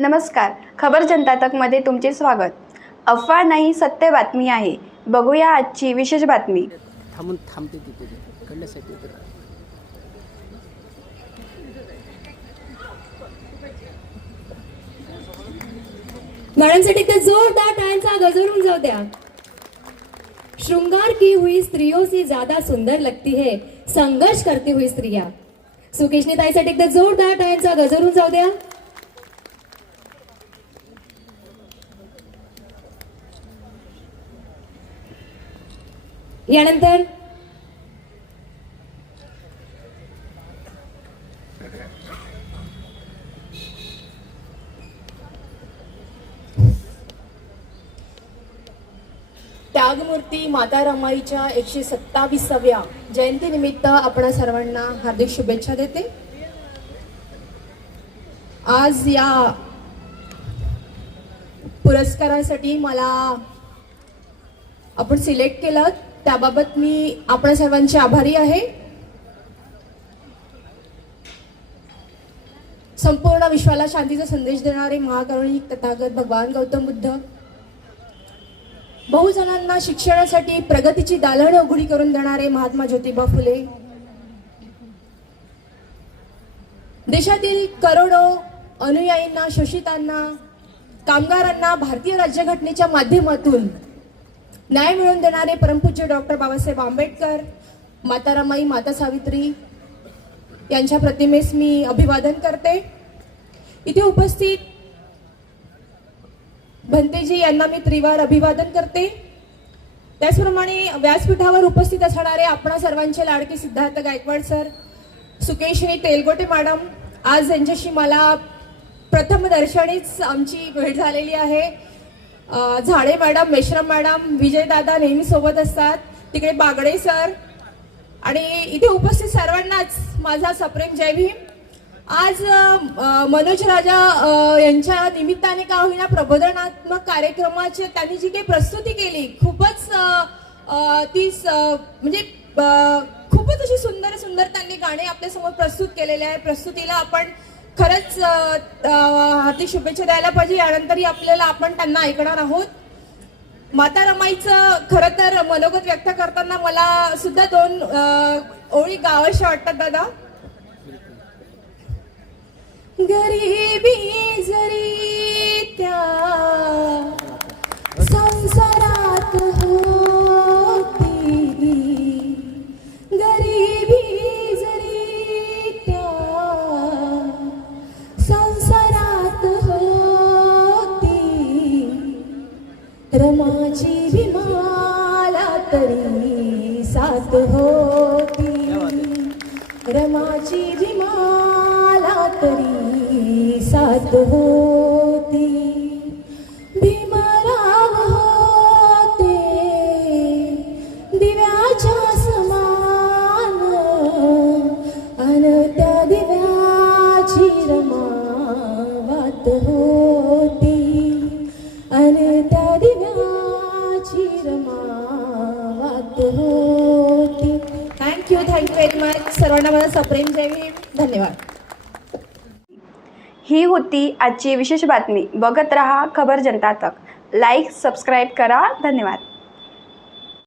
नमस्कार. खबर जनता तकमध्ये तुमचे स्वागत. अफवा नाही सत्य बातमी आहे. बघूया आजची विशेष बातमी. थांबून थांबते तिथे. कळण्यासाठी ते जोरदार टाळ्यांचा गजर होऊन जाऊ द्या. श्रृंगार की हुई स्त्रियों से ज्यादा सुंदर लगती है संघर्ष करती हुई स्त्रिया. सुकेशनी ताईसाठी एकदा जोरदार टाळ्यांचा गजर होऊन जाऊ द्या. यानंतर त्यागमूर्ती माता रमाईच्या एकशे सत्तावीसाव्या जयंतीनिमित्त आपण सर्वांना हार्दिक शुभेच्छा देते. आज या पुरस्कारासाठी मला आपण सिलेक्ट केलं. त्याबाबत मी आपण सर्वांचे आभारी आहे. संपूर्ण विश्वाला शांतीचा संदेश देणारे महाकरुणी तथागत भगवान गौतम बुद्ध. बहुजनांना शिक्षणासाठी प्रगतीची दालन उघडी करून देणारे महात्मा ज्योतिबा फुले. देशातील करोडो अनुयायींना शोषितांना कामगारांना भारतीय राज्यघटनेच्या माध्यमातून न्याय मिळवून देणारे परमपूज्य डॉक्टर बाबासाहेब आंबेडकर माता रमाई माता सावित्री यांच्या प्रतिमेस मी अभिवादन करते. इथे उपस्थित भंतेजी यांना मी त्रिवार अभिवादन करते. त्याचप्रमाणे व्यासपीठावर उपस्थित असणारे आपणा सर्वांचे लाडके सिद्धार्थ गायकवाड सर सुकेशनी तेलगोटे मॅडम आज यांच्याशी मला प्रथम दर्शनीच आमची भेट झालेली आहे. झाडे मॅडम मेश्रम मॅडम विजय दादा नेहमी सोबत असतात. तिकडे बागडे सर. आणि इथे उपस्थित सर्वांनाच माझा सप्रेम जय भीम. आज मनोज राजा यांच्या निमित्ताने का होईना प्रबोधनात्मक कार्यक्रमाचे त्यांनी जी काही प्रस्तुती केली खूपच ती स- म्हणजे खूपच अशी सुंदर सुंदर त्यांनी गाणे आपल्यासमोर प्रस्तुत केलेले आहे. प्रस्तुतीला आपण खरंच हार्दिक शुभेच्छा द्यायला पाहिजे. यानंतरही आपल्याला आपण त्यांना ऐकणार आहोत. माता रमाईचं खरं तर मनोगत व्यक्त करताना मला सुद्धा दोन ओळी गावाशा वाटतात दादा. गरिबी जरी रमाची विमाला तरी साथ होती। रमाची विमाला तरी साथ होती। भीमराव होते दिव्याच्या समान अन त्या दिव्याची रमावात होती रमावात होती थँक्यू थँक्यू व्हेरी मच सर्वांना माझा सप्रेम जय भीम. धन्यवाद. ही होती आजची विशेष बातमी. बघत रहा खबर जनता तक. लाईक सबस्क्राईब करा. धन्यवाद.